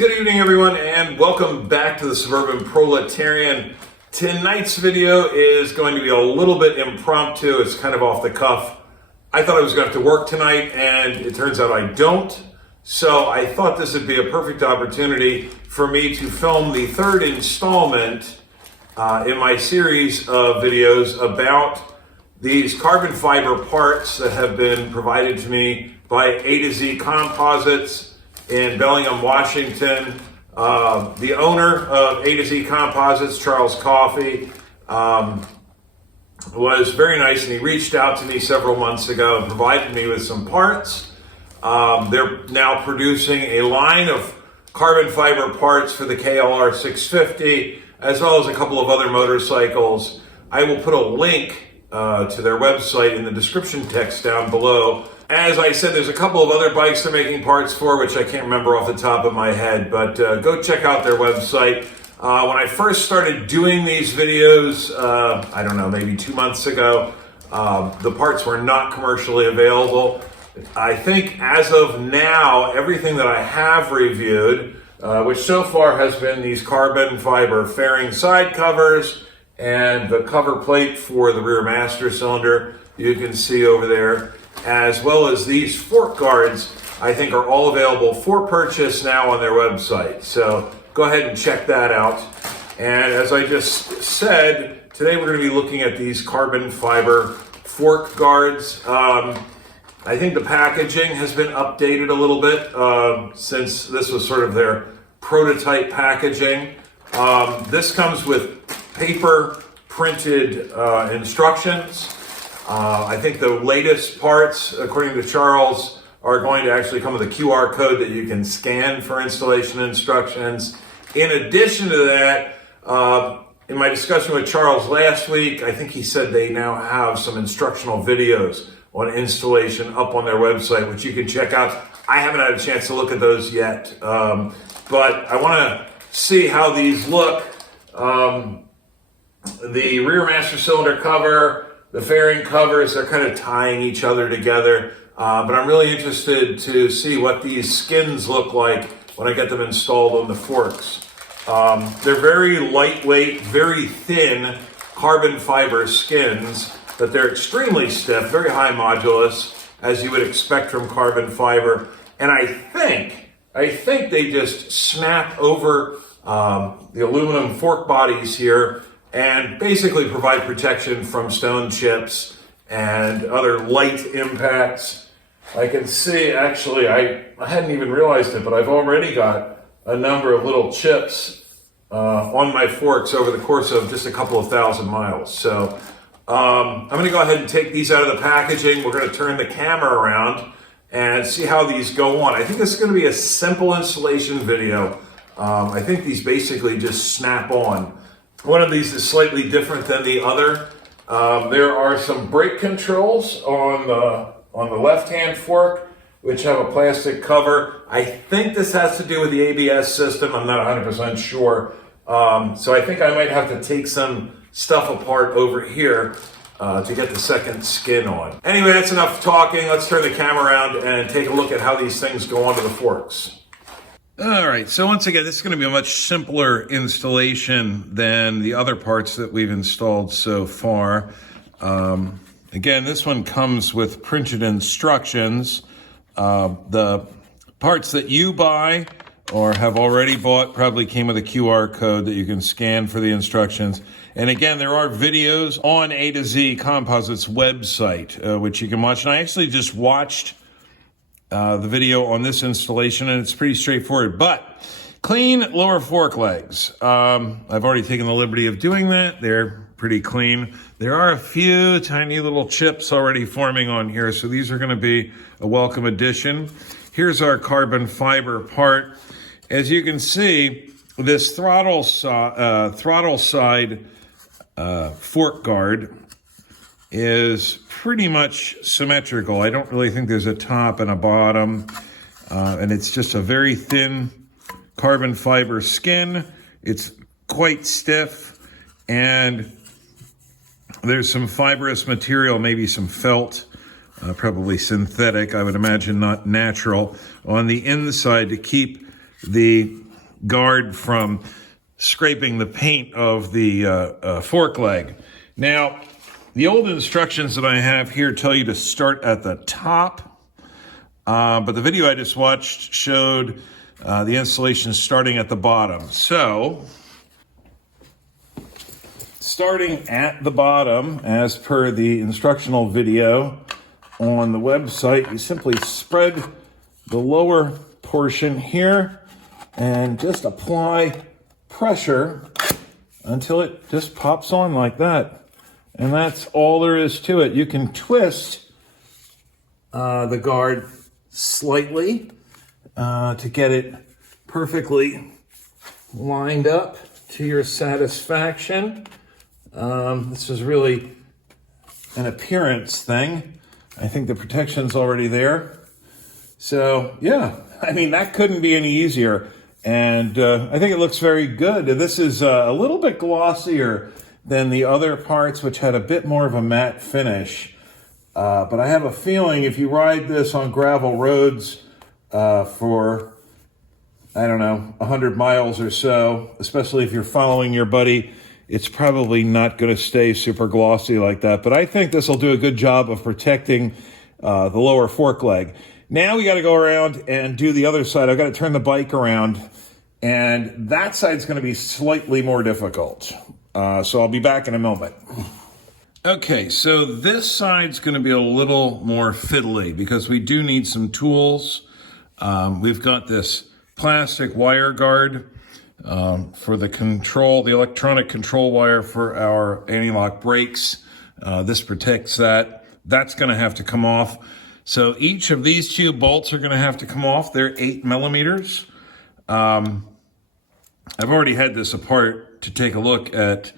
Good evening, everyone, and welcome back to the Suburban Proletarian. Tonight's video is going to be a little bit impromptu. It's kind of off the cuff. I thought I was going to have to work tonight, and it turns out I don't. So I thought this would be a perfect opportunity for me to film the third installment in my series of videos about these carbon fiber parts that have been provided to me by A to Z Composites in Bellingham, Washington. The owner of A to Z Composites, Charles Coffey, was very nice, and he reached out to me several months ago and provided me with some parts. They're now producing a line of carbon fiber parts for the KLR 650, as well as a couple of other motorcycles. I will put a link to their website in the description text down below. As I said, there's a couple of other bikes they're making parts for, which I can't remember off the top of my head, but go check out their website. When I first started doing these videos, I don't know, maybe 2 months ago, the parts were not commercially available. I think as of now, everything that I have reviewed, which so far has been these carbon fiber fairing side covers and the cover plate for the rear master cylinder, you can see over there, as well as these fork guards, I think are all available for purchase now on their website. So go ahead and check that out. And as I just said, today we're going to be looking at these carbon fiber fork guards. I think the packaging has been updated a little bit since this was sort of their prototype packaging. This comes with paper printed instructions. I think the latest parts, according to Charles, are going to actually come with a QR code that you can scan for installation instructions. In addition to that, in my discussion with Charles last week, I think he said they now have some instructional videos on installation up on their website, which you can check out. I haven't had a chance to look at those yet, but I want to see how these look. The rear master cylinder cover, the fairing covers, they're kind of tying each other together, but I'm really interested to see what these skins look like when I get them installed on the forks. They're very lightweight, very thin carbon fiber skins, but they're extremely stiff, very high modulus, as you would expect from carbon fiber. And I think they just snap over the aluminum fork bodies here and basically provide protection from stone chips and other light impacts. I can see, actually, I hadn't even realized it, but I've already got a number of little chips on my forks over the course of just a couple of thousand miles. So I'm going to go ahead and take these out of the packaging. We're going to turn the camera around and see how these go on. I think this is going to be a simple installation video. I think these basically just snap on. One of these is slightly different than the other. There are some brake controls on the left-hand fork, which have a plastic cover. I think this has to do with the ABS system. I'm not 100% sure. So I think I might have to take some stuff apart over here to get the second skin on. Anyway, that's enough talking. Let's turn the camera around and take a look at how these things go onto the forks. All right, so once again, this is going to be a much simpler installation than the other parts that we've installed so far. Again, this one comes with printed instructions. The parts that you buy or have already bought probably came with a QR code that you can scan for the instructions. And again, there are videos on A to Z Composites website, which you can watch. And I actually just watched the video on this installation, and it's pretty straightforward. But clean lower fork legs. I've already taken the liberty of doing that. They're pretty clean. There are a few tiny little chips already forming on here, so these are going to be a welcome addition. Here's our carbon fiber part. As you can see, this throttle side fork guard is pretty much symmetrical. I don't really think there's a top and a bottom, and it's just a very thin carbon fiber skin. It's quite stiff, and there's some fibrous material, maybe some felt, probably synthetic, I would imagine not natural, on the inside to keep the guard from scraping the paint of the fork leg. Now, the old instructions that I have here tell you to start at the top, but the video I just watched showed the installation starting at the bottom. So, starting at the bottom, as per the instructional video on the website, you simply spread the lower portion here and just apply pressure until it just pops on like that. And that's all there is to it. You can twist the guard slightly to get it perfectly lined up to your satisfaction. This is really an appearance thing. I think the protection's already there. So, yeah, I mean, that couldn't be any easier. And I think it looks very good. This is a little bit glossier than the other parts, which had a bit more of a matte finish. But I have a feeling if you ride this on gravel roads for, I don't know, 100 miles or so, especially if you're following your buddy, it's probably not going to stay super glossy like that. But I think this will do a good job of protecting the lower fork leg. Now we got to go around and do the other side. I've got to turn the bike around, and that side's going to be slightly more difficult. So I'll be back in a moment. Okay, so this side's going to be a little more fiddly because we do need some tools. We've got this plastic wire guard for the control, the electronic control wire for our anti-lock brakes. This protects that. That's going to have to come off. So each of these two bolts are going to have to come off. They're 8 millimeters. I've already had this apart to take a look at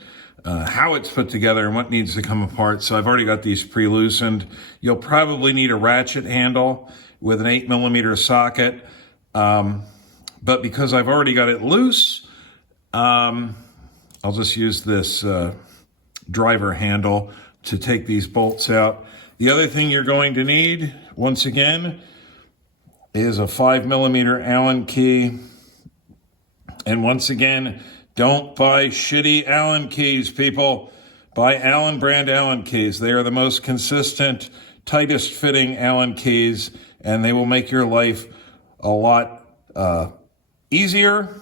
how it's put together and what needs to come apart. So I've already got these pre-loosened. You'll probably need a ratchet handle with an 8 millimeter socket. But because I've already got it loose, I'll just use this driver handle to take these bolts out. The other thing you're going to need, once again, is a 5 millimeter Allen key. And once again, don't buy shitty Allen keys, people. Buy Allen brand Allen keys. They are the most consistent, tightest fitting Allen keys, and they will make your life a lot easier.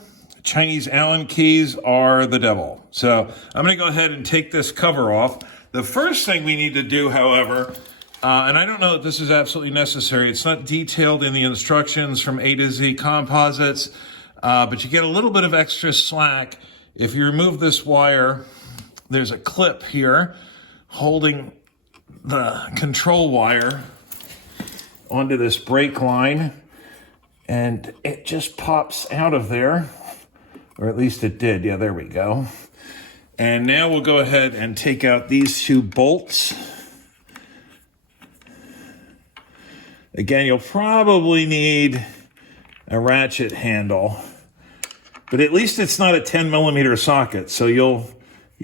Chinese Allen keys are the devil. So I'm going to go ahead and take this cover off. The first thing we need to do, however, and I don't know if this is absolutely necessary. It's not detailed in the instructions from A to Z Composites, but you get a little bit of extra slack. If you remove this wire, there's a clip here holding the control wire onto this brake line, and it just pops out of there, or at least it did. Yeah, there we go. And now we'll go ahead and take out these two bolts. Again, you'll probably need a ratchet handle, but at least it's not a 10 millimeter socket, so you'll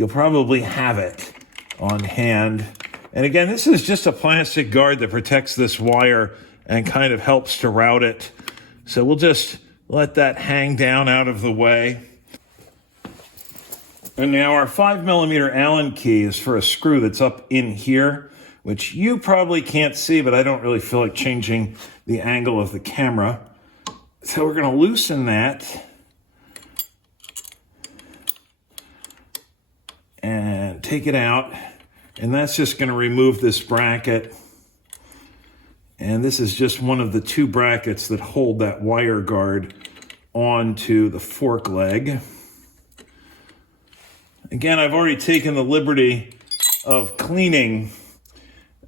probably have it on hand. And again, this is just a plastic guard that protects this wire and kind of helps to route it. So we'll just let that hang down out of the way. And now our 5 millimeter Allen key is for a screw that's up in here, which you probably can't see, but I don't really feel like changing the angle of the camera. So we're going to loosen that and take it out. And that's just going to remove this bracket. And this is just one of the two brackets that hold that wire guard onto the fork leg. Again, I've already taken the liberty of cleaning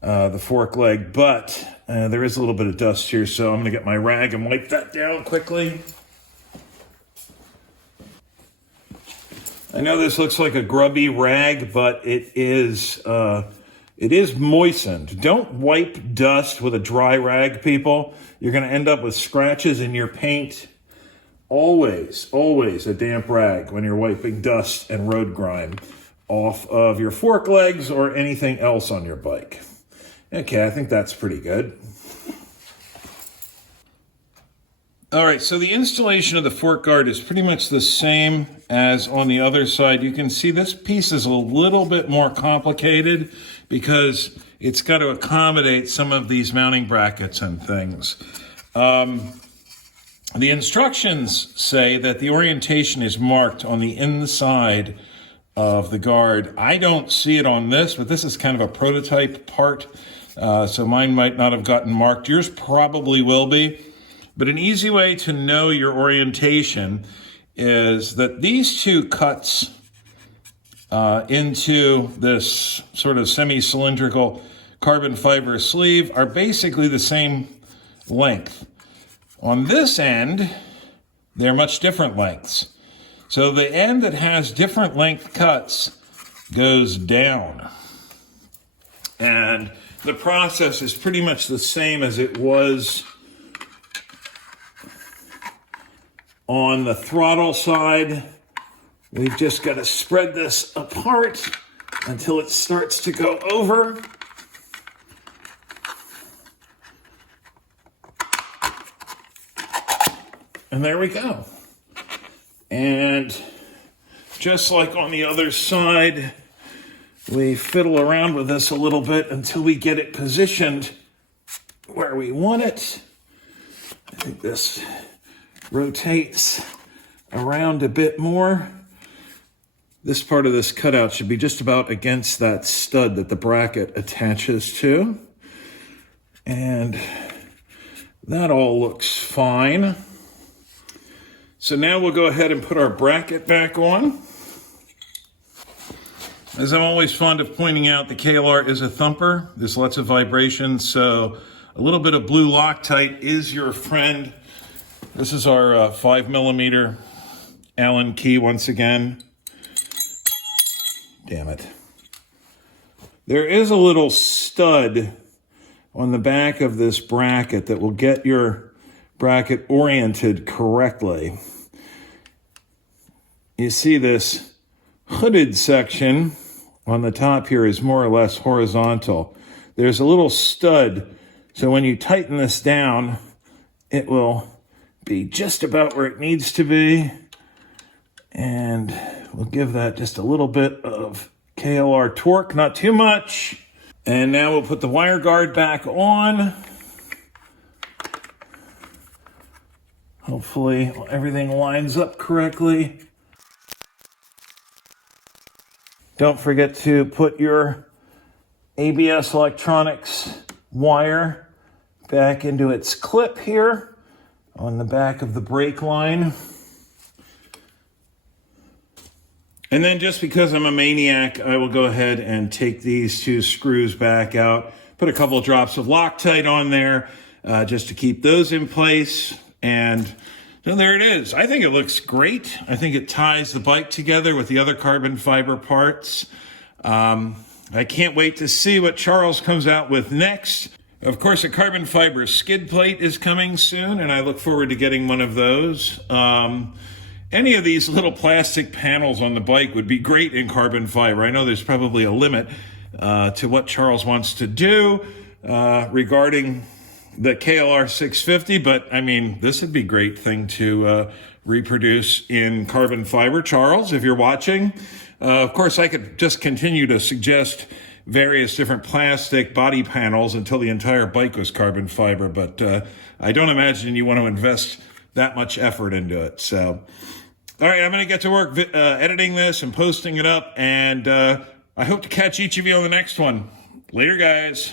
the fork leg, but there is a little bit of dust here, so I'm going to get my rag and wipe that down quickly. I know this looks like a grubby rag, but it is moistened. Don't wipe dust with a dry rag, people. You're going to end up with scratches in your paint. Always a damp rag when you're wiping dust and road grime off of your fork legs or anything else on your bike. Okay, I think that's pretty good. All right, so the installation of the fork guard is pretty much the same as on the other side. You can see this piece is a little bit more complicated because it's got to accommodate some of these mounting brackets and things. The instructions say that the orientation is marked on the inside of the guard. I don't see it on this, but this is kind of a prototype part, so mine might not have gotten marked. Yours probably will be. But an easy way to know your orientation is that these two cuts into this sort of semi-cylindrical carbon fiber sleeve are basically the same length. On this end, they're much different lengths. So the end that has different length cuts goes down. And the process is pretty much the same as it was on the throttle side. We've just got to spread this apart until it starts to go over. And there we go. And just like on the other side, we fiddle around with this a little bit until we get it positioned where we want it. I think this rotates around a bit more. This part of this cutout should be just about against that stud that the bracket attaches to. And that all looks fine. So now we'll go ahead and put our bracket back on. As I'm always fond of pointing out, the KLR is a thumper. There's lots of vibration, so a little bit of blue Loctite is your friend. This is our 5mm Allen key once again. Damn it. There is a little stud on the back of this bracket that will get your bracket oriented correctly. You see this hooded section on the top here is more or less horizontal. There's a little stud, so when you tighten this down, it will be just about where it needs to be. And we'll give that just a little bit of KLR torque, not too much. And now we'll put the wire guard back on. Hopefully everything lines up correctly. Don't forget to put your ABS electronics wire back into its clip here on the back of the brake line. And then just because I'm a maniac, I will go ahead and take these two screws back out, put a couple of drops of Loctite on there just to keep those in place. And so there it is. I think it looks great. I think it ties the bike together with the other carbon fiber parts. I can't wait to see what Charles comes out with next. Of course, a carbon fiber skid plate is coming soon, and I look forward to getting one of those. Any of these little plastic panels on the bike would be great in carbon fiber. I know there's probably a limit to what Charles wants to do regarding the KLR 650, but I mean, this would be a great thing to reproduce in carbon fiber. Charles, if you're watching, of course, I could just continue to suggest various different plastic body panels until the entire bike was carbon fiber, but I don't imagine you want to invest that much effort into it. So, all right, I'm going to get to work editing this and posting it up, and I hope to catch each of you on the next one. Later, guys.